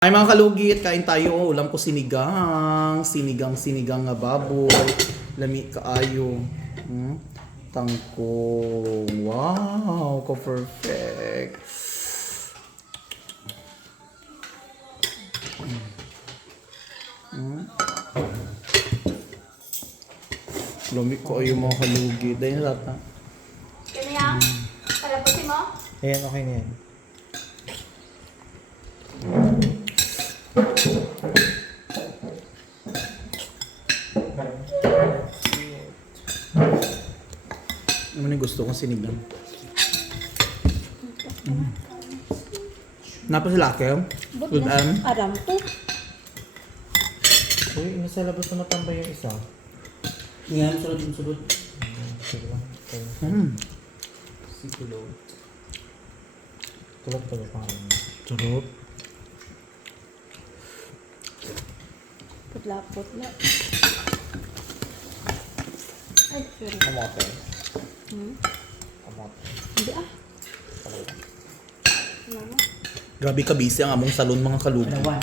Ay mga kalugit, kain tayo. Ulam ko sinigang nga baboy. Lami kaayo. Tangkong. Wow, ko perfect. Lami kaayo mga kalugit. Dahil na lata. Kaya yan? Talapusin mo? Ayan, okay na yan. Ano yung gusto kong sinigang? Napa sila kayo? Good Aram to. Uy, nasa labas na natambay yung isa. Yan, sunod. Sige lang. Sikulo. Tulad pa ba pangalan mo? Sarap. Putla-putla. Ay, sorry. Kamote. Hmm? Kamote. Hindi ah. Talaga. Ano mo? Grabe ka busy ang among salon mga kalugit. Dalawa.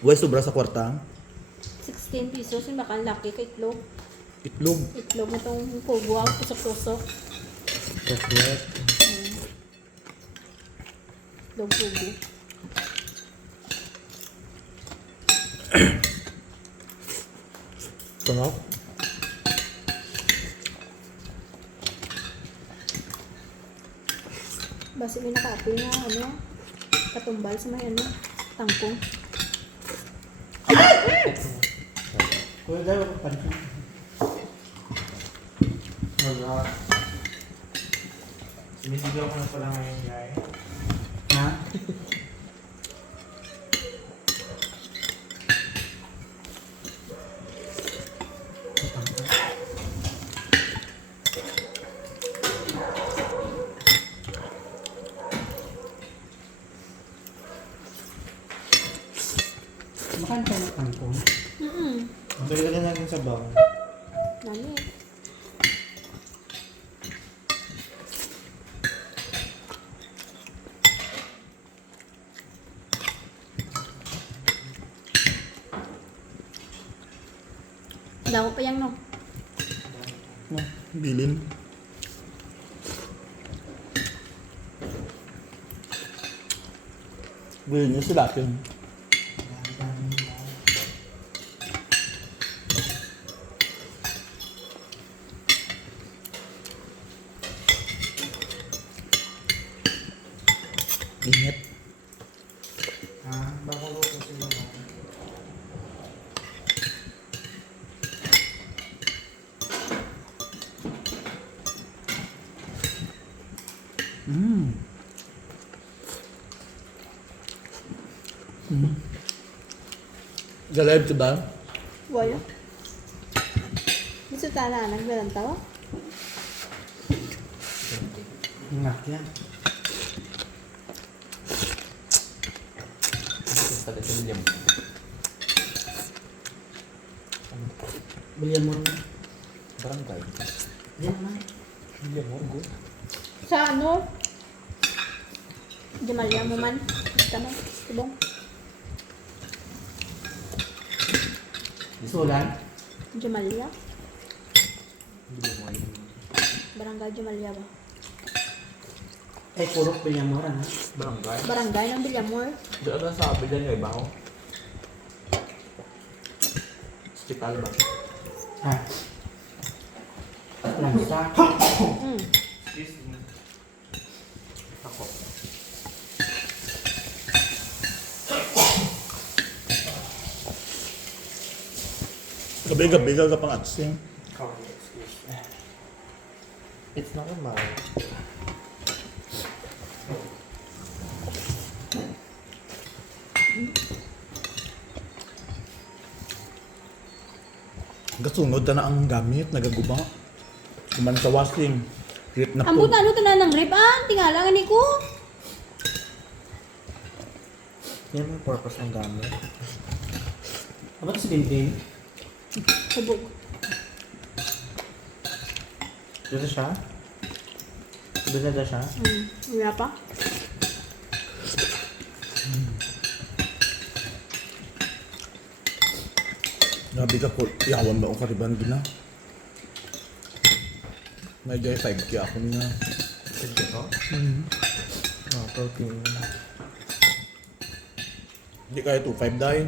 Uy, sobra sa kwarta. 16 pesos yung baka laki ka itlog. Itlog. Itlog na itong kubo ang tusok-tusok. Chocolate. Itlog kubo. Sarap. Basta may nakaapoy na ano, katumbal sa may ano, tangkong. Kuya, dahil ako pansin. Wala. Sinisigaw ko na pala ngayon, guys. Ha? Makain ka ng kangkong? Ang dali natin sa bawang. Nani. Daw pa yang no. No, bilin. Bilin niyo sila akin. Ingat. Baka ko sila. Galib ka ba? Wala. Gusto tala nagbelantaw? Ngak yan. Tadi sa William. Balian mo rin. Barangay. Yan naman. William Morgo. Sa ano? Jamalya mo man. Tama. Tibong. Sulan. Jamalya. Hindi mo ngayon. Barangay Jamalya ba? Eh, puro balian mo rin, ha? Barangay. Barangay ng Villamor. Doon na sabi dyan yung iba ko. Hospital ba? Ha? Lansa. Excuse me. Ako. Gabi-gabi ka pang atsing. Excuse me. It's normal. Gasunod na ang gamit, nagaguba. Kuman sa washing. Rip na Ang po. buta ano tanan ng rib ah. Tingalangan ni ko. Yan ang purpose ng gamit. Ano si Binbin? Hubog. Doon na siya? Doon na siya? Wala pa? Grabe ka ko. Iyawan ba ako kariban gina? May gay 5K ako niya. Sige ko. Oh, protein. Hindi kaya 2.5 dahil.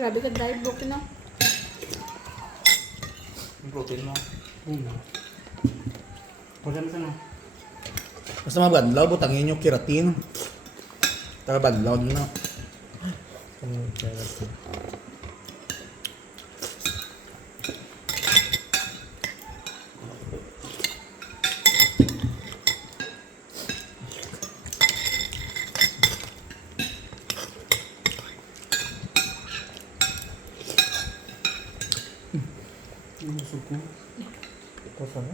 Grabe ka diet broken na. Yung protein mo. Wala mo sana. Basta mga badlaw, butangin nyo keratin. Taga badlaw din na. Busog ko. Ito sana?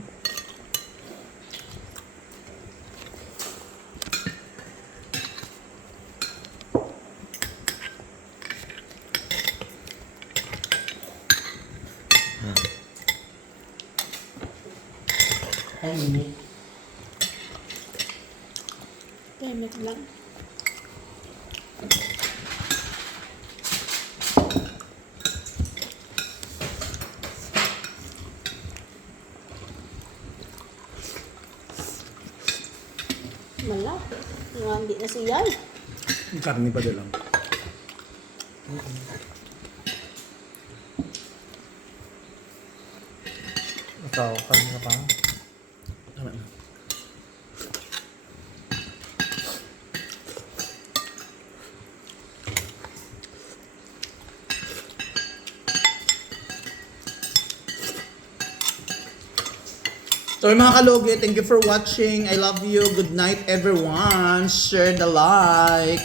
Ay, hindi. 10 minutes lang. Wala. Hindi na siya. Yung karni pa din lang. Ikaw, kanina pa. Tama na. So mga kaloge, thank you for watching. I love you. Good night everyone. Share the like.